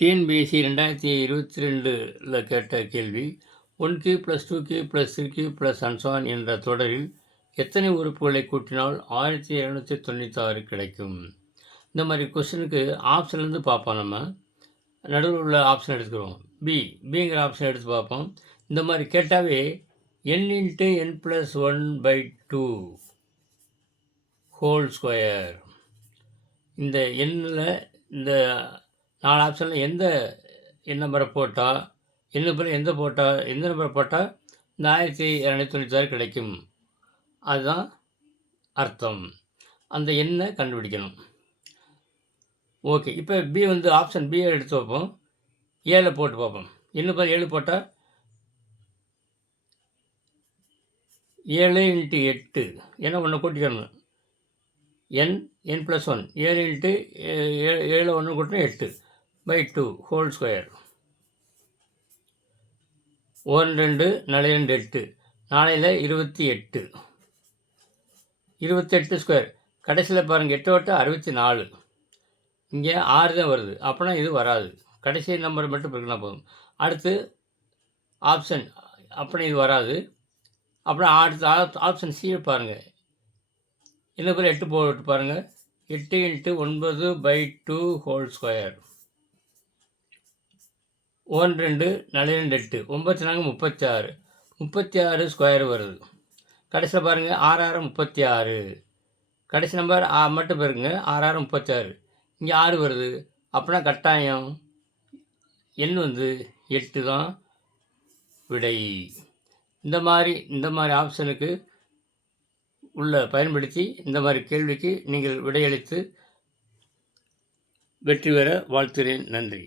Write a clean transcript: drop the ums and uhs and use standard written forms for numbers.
TNPSC 2022ல் கேட்ட கேள்வி, 1 + 2 + 3 + and என்ற தொடரில் எத்தனை உறுப்புகளை கூட்டினால் 1796 கிடைக்கும்? இந்த மாதிரி கொஸ்டினுக்கு ஆப்ஷன்லேருந்து பார்ப்போம். நம்ம நடுவில் உள்ள ஆப்ஷன் எடுத்துக்கிறோம். பிங்கிற ஆப்ஷன் எடுத்து பார்ப்போம். இந்த மாதிரி கேட்டாவே n × n + 1/2 ஹோல் ஸ்கொயர். இந்த எண்ணில் இந்த 4 ஆப்ஷனில் எந்த எண் நம்பரை போட்டால் எந்த நம்பரை போட்டால் இந்த 1796 கிடைக்கும், அதுதான் அர்த்தம். அந்த எண்ணை கண்டுபிடிக்கணும். ஓகே, இப்போ பி ஆப்ஷன் பியை எடுத்து வைப்போம். 7 போட்டு பார்ப்போம். 7 போட்டால் 7 × 8, ஏன்னா ஒன்று கூட்டிக்கணும். n + 1, 7 × 7 1 கூட்டினா 8/2 ஹோல் ஸ்கொயர். 1 2 4 2 8, 4 28, 28 ஸ்கொயர். கடைசியில் பாருங்கள், 8 வட்டம் 64. இங்கே 6 தான் வருது, அப்படின்னா இது வராது. கடைசி நம்பர் மட்டும் பிரிக்கலாம் போதும். அடுத்து ஆப்ஷன், அப்படின்னா இது வராது. அப்புறம் அடுத்து ஆப்ஷன் சியை பாருங்கள். இன்னும் 8 போட்டு பாருங்கள். 8 × 9/2 ஹோல் ஸ்கொயர். 1 2 4 2 8, 9 4 36, 36 ஸ்கொயர் வருது. கடைசியில் பாருங்கள், 6 6 36. கடைசி நம்பர் மட்டும் பாருங்க, 6 6 36. இங்கே 6 வருது, அப்படின்னா கட்டாயம் எண் 8 தான் விடை. இந்த மாதிரி ஆப்ஷனுக்கு பயன்படுத்தி இந்த மாதிரி கேள்விக்கு நீங்கள் விடையளித்து வெற்றி பெற வாழ்த்துகிறேன். நன்றி.